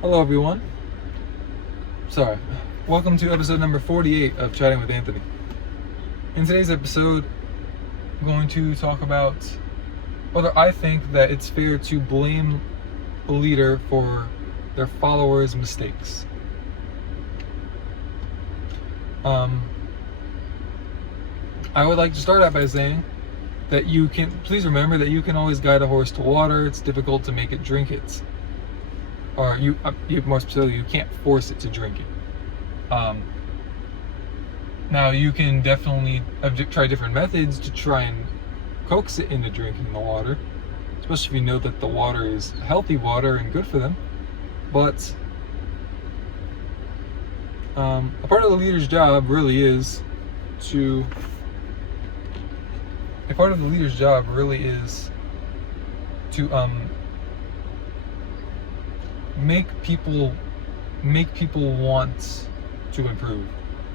Hello, everyone. Sorry. Welcome to episode number 48 of Chatting with Anthony. In today's episode, I'm going to talk about whether I think that it's fair to blame a leader for their followers' mistakes. I would like to start out by saying that please remember that you can always guide a horse to water. It's difficult to make it drink it. Or more specifically, you can't force it to drink it. Now you can definitely try different methods to try and coax it into drinking the water, especially if you know that the water is healthy water and good for them. But a part of the leader's job really is to make people want to improve.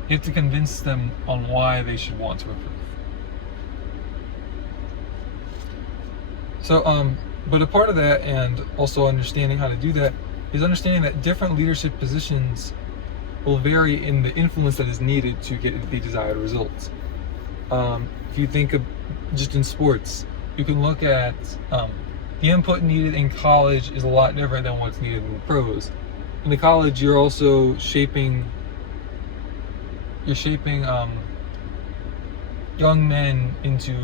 You have to convince them on why they should want to improve. So, but a part of that, and also understanding how to do that, is understanding that different leadership positions will vary in the influence that is needed to get the desired results. If you think of just in sports, you can look at the input needed in college is a lot different than what's needed in the pros. In the college, you're also shaping young men into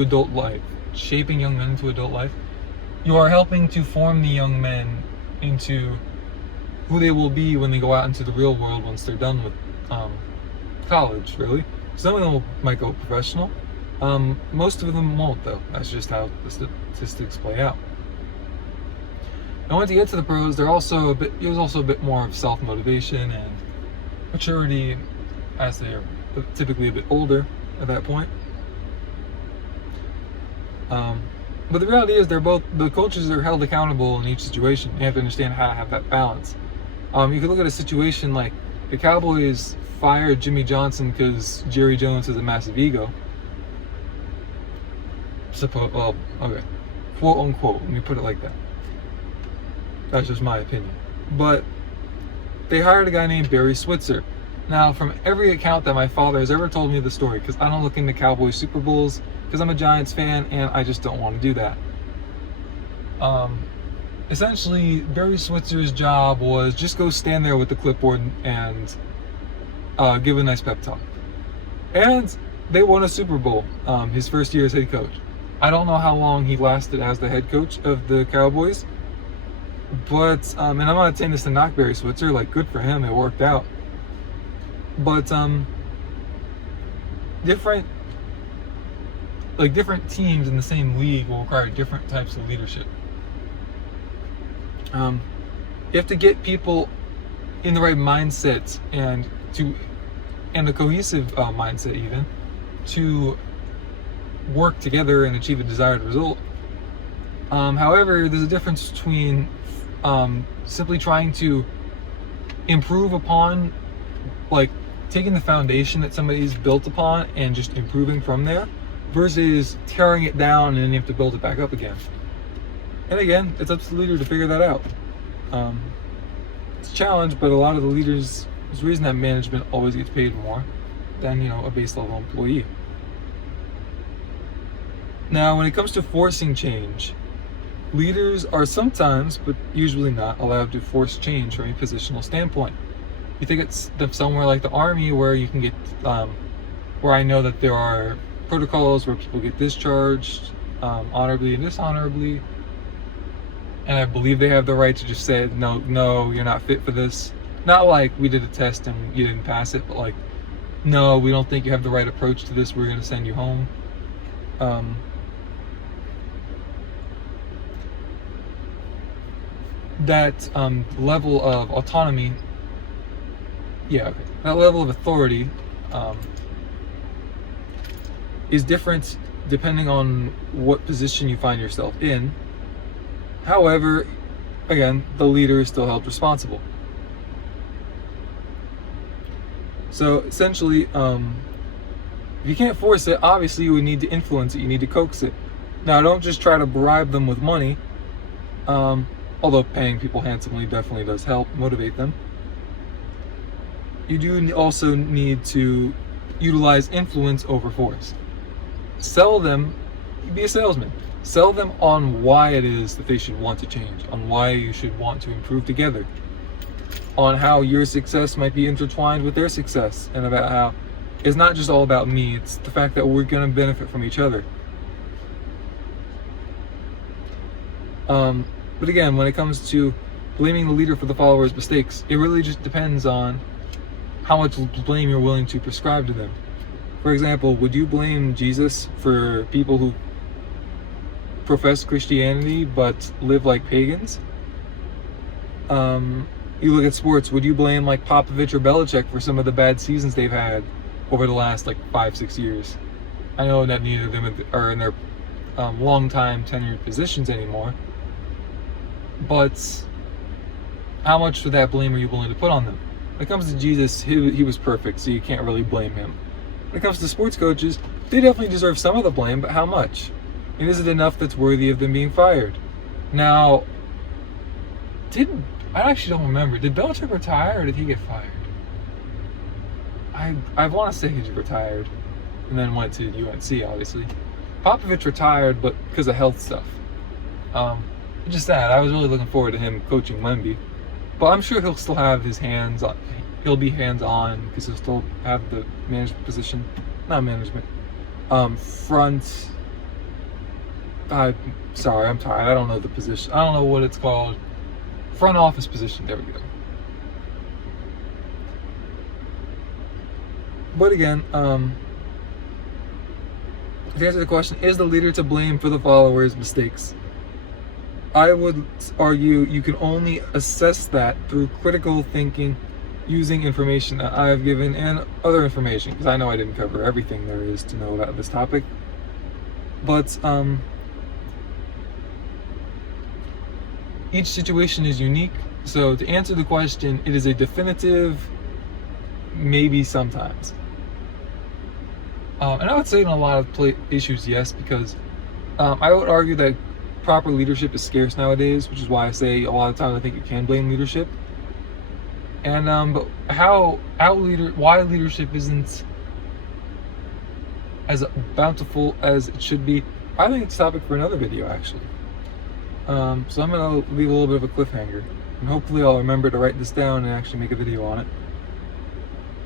adult life. Shaping young men into adult life. You are helping to form the young men into who they will be when they go out into the real world once they're done with college, really. Some of them might go professional. Most of them won't, though. That's just how the statistics play out. And once you get to the pros, there's also a bit more of self-motivation and maturity, as they are typically a bit older at that point. But the reality is, the coaches are held accountable in each situation. You have to understand how to have that balance. You can look at a situation like the Cowboys fired Jimmy Johnson because Jerry Jones has a massive ego. Quote unquote. Let me put it like that. That's just my opinion. But they hired a guy named Barry Switzer. Now, from every account that my father has ever told me the story, because I don't look into Cowboys Super Bowls, because I'm a Giants fan and I just don't want to do that. Essentially, Barry Switzer's job was just go stand there with the clipboard and give a nice pep talk. And they won a Super Bowl his first year as head coach. I don't know how long he lasted as the head coach of the Cowboys, but and I'm not saying this to knock Barry Switzer, like, good for him, it worked out. But different teams in the same league will require different types of leadership. You have to get people in the right mindset and a cohesive mindset, even, to work together and achieve a desired result. However, there's a difference between simply trying to improve upon, like, taking the foundation that somebody's built upon and just improving from there, versus tearing it down and then you have to build it back up again. And again, it's up to the leader to figure that out. It's a challenge, but a lot of the leaders, there's a reason that management always gets paid more than, a base level employee. Now, when it comes to forcing change, leaders are sometimes, but usually not, allowed to force change from a positional standpoint. You think it's somewhere like the Army, where you can get, where I know that there are protocols where people get discharged honorably and dishonorably, and I believe they have the right to just say, no, you're not fit for this. Not like we did a test and you didn't pass it, but like, no, we don't think you have the right approach to this, we're going to send you home. That level of autonomy, that level of authority is different depending on what position you find yourself in. However, again, the leader is still held responsible. So essentially, if you can't force it, obviously you would need to influence it, you need to coax it. Now, don't just try to bribe them with money. although paying people handsomely definitely does help motivate them. You do also need to utilize influence over force. Sell them, be a salesman. Sell them on why it is that they should want to change, on why you should want to improve together, on how your success might be intertwined with their success, and about how it's not just all about me, it's the fact that we're going to benefit from each other. But again, when it comes to blaming the leader for the followers' mistakes, it really just depends on how much blame you're willing to prescribe to them. For example, would you blame Jesus for people who profess Christianity but live like pagans? You look at sports, would you blame like Popovich or Belichick for some of the bad seasons they've had over the last like 5-6 years? I know that neither of them are in their long time tenured positions anymore, but how much of that blame are you willing to put on them? When it comes to Jesus, he was perfect, so you can't really blame him. When it comes to sports coaches, they definitely deserve some of the blame, but how much? And is it enough that's worthy of them being fired? Now, I actually don't remember. Did Belichick retire or did he get fired? I want to say he retired and then went to UNC, obviously. Popovich retired, but because of health stuff. Just that. I was really looking forward to him coaching Wemby. But I'm sure he'll still have his hands on. He'll be hands-on because he'll still have the management position. Not management. Front. Sorry, I'm tired. I don't know the position. I don't know what it's called. Front office position. There we go. But again, to answer the question, is the leader to blame for the followers' mistakes? I would argue you can only assess that through critical thinking, using information that I've given and other information, because I know I didn't cover everything there is to know about this topic. But each situation is unique. So to answer the question, it is a definitive maybe sometimes. And I would say in a lot of issues, yes, because I would argue that proper leadership is scarce nowadays, which is why I say a lot of times I think you can blame leadership. And but why leadership isn't as bountiful as it should be, I think it's a topic for another video actually. So I'm gonna leave a little bit of a cliffhanger, and hopefully I'll remember to write this down and actually make a video on it.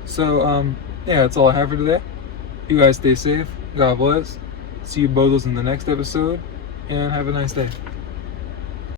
So yeah, that's all I have for today. You guys stay safe. God bless. See you bothos in the next episode, and have a nice day.